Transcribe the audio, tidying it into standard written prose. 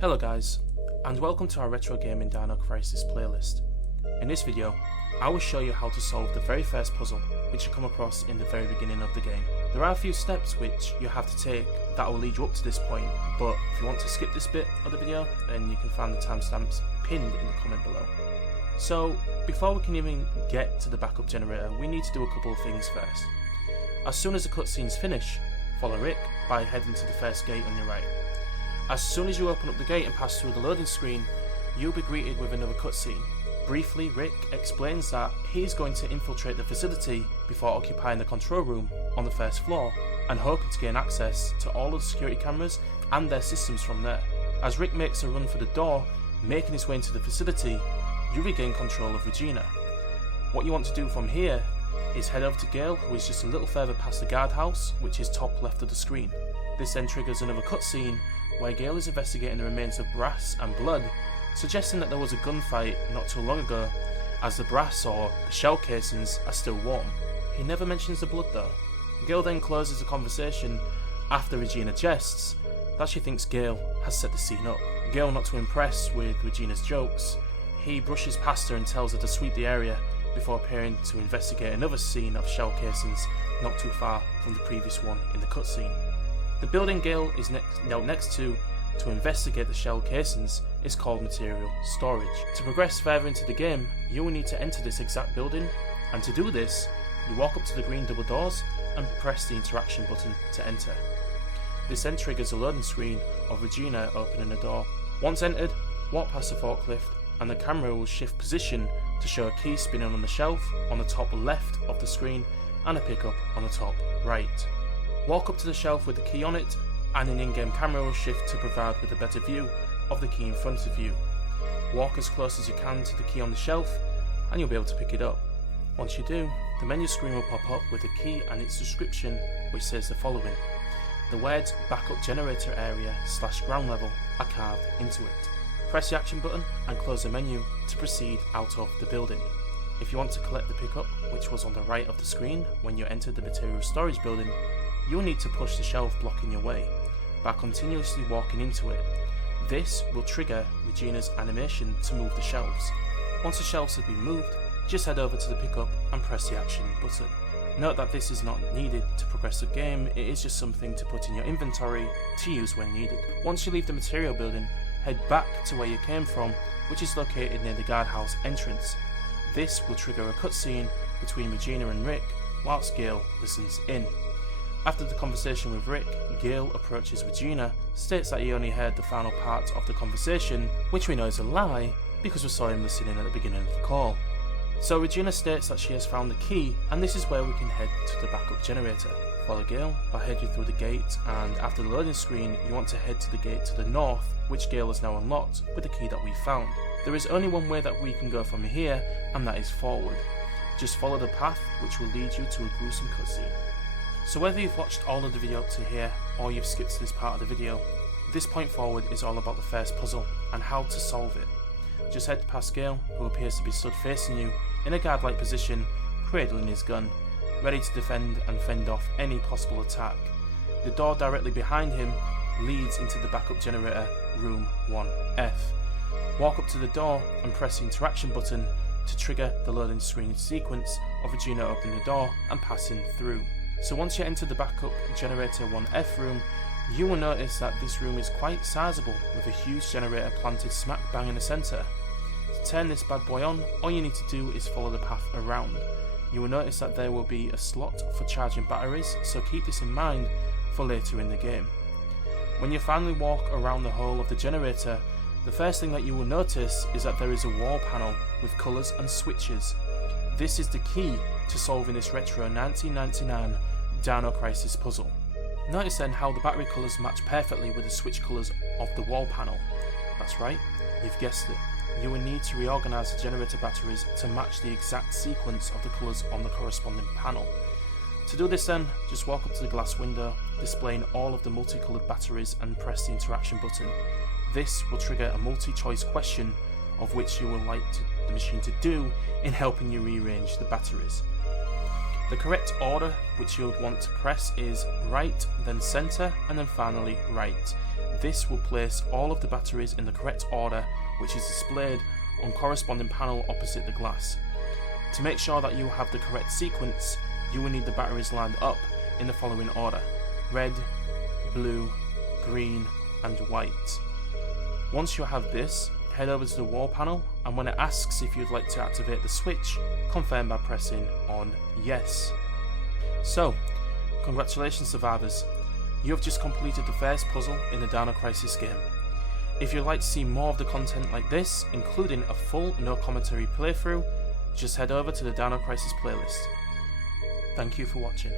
Hello guys, and welcome to our Retro Gaming DinoCrisis playlist. In this video, I will show you how to solve the very first puzzle which you come across in the very beginning of the game. There are a few steps which you have to take that will lead you up to this point, but if you want to skip this bit of the video, then you can find the timestamps pinned in the comment below. So, before we can even get to the backup generator, we need to do a couple of things first. As soon as the cutscenes finish, follow Rick by heading to the first gate on your right. As soon as you open up the gate and pass through the loading screen, you'll be greeted with another cutscene. Briefly, Rick explains that he's going to infiltrate the facility before occupying the control room on the first floor and hoping to gain access to all of the security cameras and their systems from there. As Rick makes a run for the door, making his way into the facility, you regain control of Regina. What you want to do from here is head over to Gale, who is just a little further past the guardhouse, which is top left of the screen. This then triggers another cutscene where Gale is investigating the remains of brass and blood, suggesting that there was a gunfight not too long ago, as the brass or the shell casings are still warm. He never mentions the blood though. Gale then closes the conversation after Regina jests that she thinks Gale has set the scene up. Gale, not too impressed with Regina's jokes, he brushes past her and tells her to sweep the area before appearing to investigate another scene of shell casings not too far from the previous one in the cutscene. The building Gale is next to investigate the shell casings is called material storage. To progress further into the game, you will need to enter this exact building, and to do this, you walk up to the green double doors and press the interaction button to enter. This then triggers a loading screen of Regina opening the door. Once entered, walk past the forklift and the camera will shift position to show a key spinning on the shelf on the top left of the screen and a pickup on the top right. Walk up to the shelf with the key on it and an in-game camera will shift to provide with a better view of the key in front of you. Walk as close as you can to the key on the shelf and you'll be able to pick it up. Once you do, the menu screen will pop up with the key and its description, which says the following. The words backup generator area / ground level are carved into it. Press the action button and close the menu to proceed out of the building. If you want to collect the pickup, which was on the right of the screen when you entered the material storage building, you'll need to push the shelf blocking your way by continuously walking into it. This will trigger Regina's animation to move the shelves. Once the shelves have been moved, just head over to the pickup and press the action button. Note that this is not needed to progress the game, it is just something to put in your inventory to use when needed. Once you leave the material building, head back to where you came from, which is located near the guardhouse entrance. This will trigger a cutscene between Regina and Rick whilst Gale listens in. After the conversation with Rick, Gale approaches Regina, states that he only heard the final part of the conversation, which we know is a lie because we saw him listening at the beginning of the call. So Regina states that she has found the key and this is where we can head to the backup generator. Follow Gale by heading through the gate, and after the loading screen you want to head to the gate to the north, which Gale has now unlocked with the key that we found. There is only one way that we can go from here, and that is forward. Just follow the path which will lead you to a gruesome cutscene. So whether you've watched all of the video up to here or you've skipped to this part of the video, this point forward is all about the first puzzle and how to solve it. Just head past Gale, who appears to be stood facing you in a guard-like position, cradling his gun, ready to defend and fend off any possible attack. The door directly behind him leads into the backup generator room 1F. Walk up to the door and press the interaction button to trigger the loading screen sequence of Regina opening the door and passing through. So once you enter the backup generator 1F room, you will notice that this room is quite sizable with a huge generator planted smack bang in the centre. To turn this bad boy on, all you need to do is follow the path around. You will notice that there will be a slot for charging batteries, so keep this in mind for later in the game. When you finally walk around the whole of the generator, the first thing that you will notice is that there is a wall panel with colours and switches. This is the key to solving this retro 1999 DinoCrisis puzzle. Notice then how the battery colours match perfectly with the switch colours of the wall panel. That's right, you've guessed it. You will need to reorganise the generator batteries to match the exact sequence of the colours on the corresponding panel. To do this then, just walk up to the glass window, displaying all of the multicoloured batteries and press the interaction button. This will trigger a multi-choice question of which you would like the machine to do in helping you rearrange the batteries. The correct order which you would want to press is right, then centre, and then finally right. This will place all of the batteries in the correct order, which is displayed on corresponding panel opposite the glass. To make sure that you have the correct sequence, you will need the batteries lined up in the following order: red, blue, green, and white. Once you have this, head over to the wall panel, and when it asks if you'd like to activate the switch, confirm by pressing on yes. So, congratulations survivors, you have just completed the first puzzle in the DinoCrisis game. If you'd like to see more of the content like this, including a full no commentary playthrough, just head over to the DinoCrisis playlist. Thank you for watching.